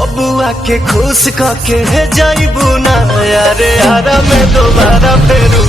बबुआ के खुश कके जाइबू ना यारे यारा में दोबारा फेरू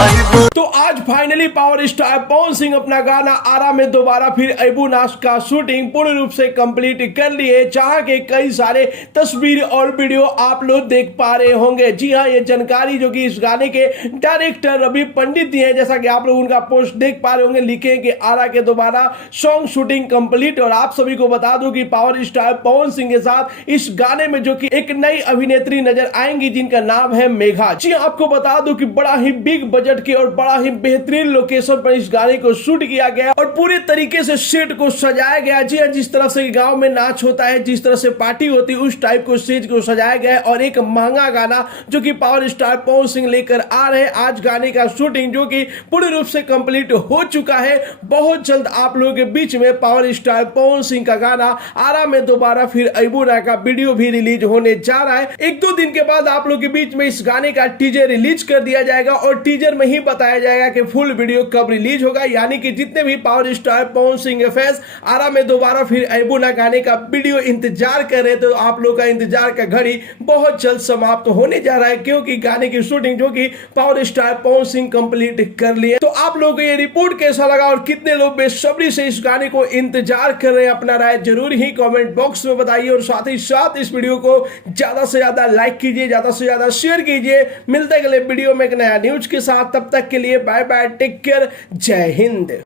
आइबू। तो आज finally power star Pawan Singh अपना गाना आरा में दोबारा फिर अबू नाश का शूटिंग पूर्ण रूप से कंप्लीट कर लिए, जहां के कई सारे तस्वीर और वीडियो आप लोग देख पा रहे होंगे। जी हाँ, ये जानकारी जो कि इस गाने के डायरेक्टर रवि पंडित दी है, जैसा कि आप लोग उनका पोस्ट देख पा रहे होंगे, लिखे हैं कि आरा के दोबारा सॉन्ग शूटिंग कंप्लीट। और आप सभी को बता दूं कि पावर स्टार पवन सिंह के साथ इस गाने में जो कि एक नई अभिनेत्री नजर आएंगी जिनका नाम है मेघा। जी आपको बता दूं कि बड़ा ही बिग बजट के और बड़ा ही बेहतरीन लोकेशन पर इस गाने को शूट किया गया और पूरे तरीके से सेट को सजाया गया। जी हाँ, जिस तरह से गांव में नाच होता है, जिस तरह से पार्टी होती है, उस टाइप को स्टेज को सजाया गया है। और एक महंगा गाना जो कि पावर स्टार पवन सिंह लेकर आ रहे हैं, आज गाने का शूटिंग जो कि पूर्ण रूप से कंप्लीट हो चुका है। बहुत जल्द आप लोगों के बीच में पावर स्टार पवन सिंह का गाना आरा में दोबारा फिर अबू ना का वीडियो भी रिलीज होने जा रहा है। एक दो दिन के बाद आप लोगों के बीच में इस गाने का टीजर रिलीज कर दिया जाएगा और टीजर में ही बताया जाएगा कि फुल वीडियो कब रिलीज होगा। यानी कि जितने भी power star Pawan Singh fans आरा में दोबारा फिर अबू ना गाने का वीडियो इंतजार कर रहे थे, तो आप लोग का इंतजार का घड़ी बहुत जल्द समाप्त होने जा रहा है, क्योंकि गाने की शूटिंग जो कि power star Pawan Singh complete कर लिए। तो आप लोगों को ये रिपोर्ट कैसा लगा और कितने लोग बेसब्री से इस गाने को इंतजार कर रहे हैं, अपना राय जरूर ही कमेंट बॉक्स में बताइए। और साथ ही साथ इस वीडियो को ज्यादा से ज्यादा लाइक कीजिए, ज्यादा से ज्यादा शेयर कीजिए। मिलते अगले वीडियो में एक नया न्यूज के साथ, तब तक के लिए बाय बाय, टेक केयर, जय हिंद।